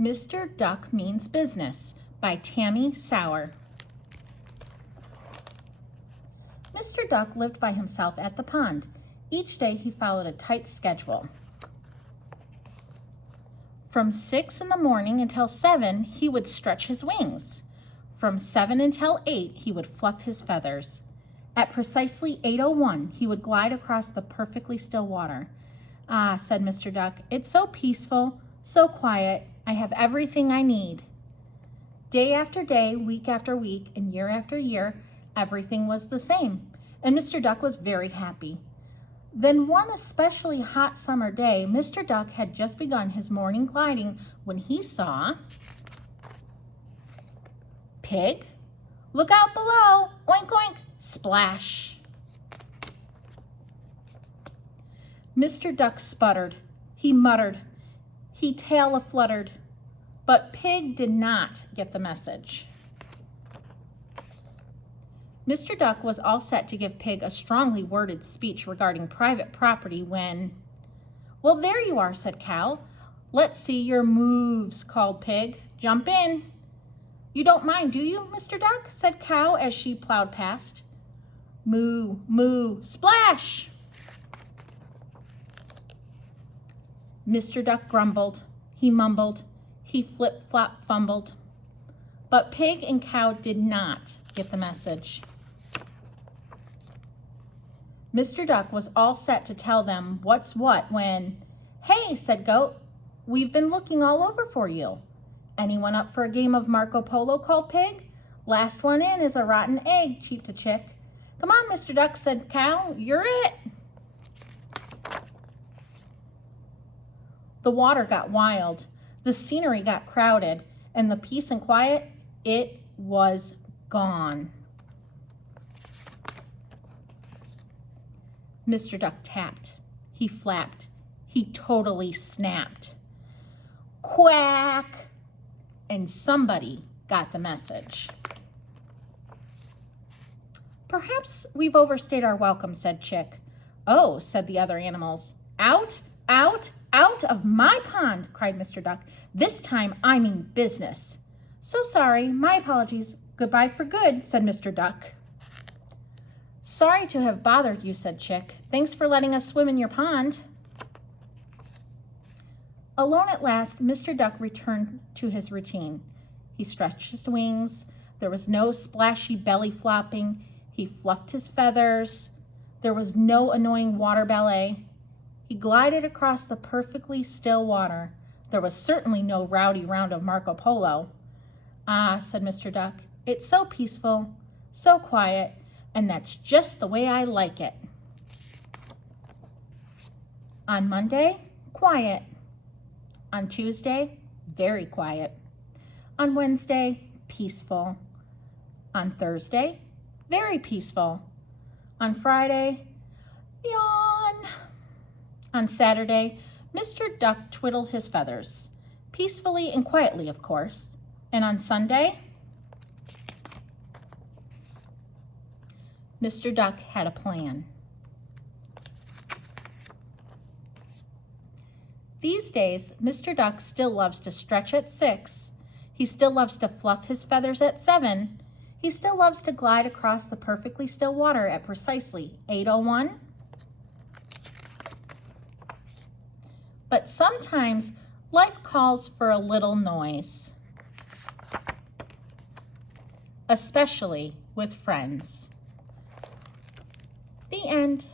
Mr. Duck Means Business by Tammy Sauer. Mr. Duck lived by himself at the pond. Each day he followed a tight schedule. From 6 in the morning until 7, he would stretch his wings. From 7 until 8, he would fluff his feathers. At precisely 8:01, he would glide across the perfectly still water. "Ah," said Mr. Duck, "it's so peaceful, so quiet. I have everything I need." Day after day, week after week, and year after year, everything was the same, and Mr. Duck was very happy. Then one especially hot summer day, Mr. Duck had just begun his morning gliding when he saw Pig. "Look out below! Oink, oink! Splash!" Mr. Duck sputtered. He muttered. He tail-a-fluttered. But Pig did not get the message. Mr. Duck was all set to give Pig a strongly worded speech regarding private property when, "Well, there you are," said Cow. "Let's see your moves," called Pig. "Jump in." "You don't mind, do you, Mr. Duck?" said Cow as she plowed past. "Moo, moo, splash!" Mr. Duck grumbled. He mumbled. He flip-flop fumbled. But Pig and Cow did not get the message. Mr. Duck was all set to tell them what's what when, "Hey," said Goat, "we've been looking all over for you." "Anyone up for a game of Marco Polo?" called Pig. "Last one in is a rotten egg," cheeped a chick. "Come on, Mr. Duck," said Cow, "you're it." The water got wild, the scenery got crowded, and the peace and quiet, it was gone. Mr. Duck tapped. He flapped. He totally snapped. Quack! And somebody got the message. "Perhaps we've overstayed our welcome," said Chick. "Oh," said the other animals. "Out, out, out of my pond," cried Mr. Duck. "This time I mean business." "So sorry, my apologies. Goodbye for good," said Mr. Duck. "Sorry to have bothered you," said Chick. "Thanks for letting us swim in your pond." Alone at last, Mr. Duck returned to his routine. He stretched his wings. There was no splashy belly flopping. He fluffed his feathers. There was no annoying water ballet. He glided across the perfectly still water. There was certainly no rowdy round of Marco Polo. "Ah," said Mr. Duck, "it's so peaceful, so quiet, and that's just the way I like it." On Monday, quiet. On Tuesday, very quiet. On Wednesday, peaceful. On Thursday, very peaceful. On Friday, yawn. On Saturday, Mr. Duck twiddled his feathers, peacefully and quietly, of course. And on Sunday, Mr. Duck had a plan. These days, Mr. Duck still loves to stretch at 6. He still loves to fluff his feathers at 7. He still loves to glide across the perfectly still water at precisely 8:01. But sometimes life calls for a little noise, especially with friends. The end.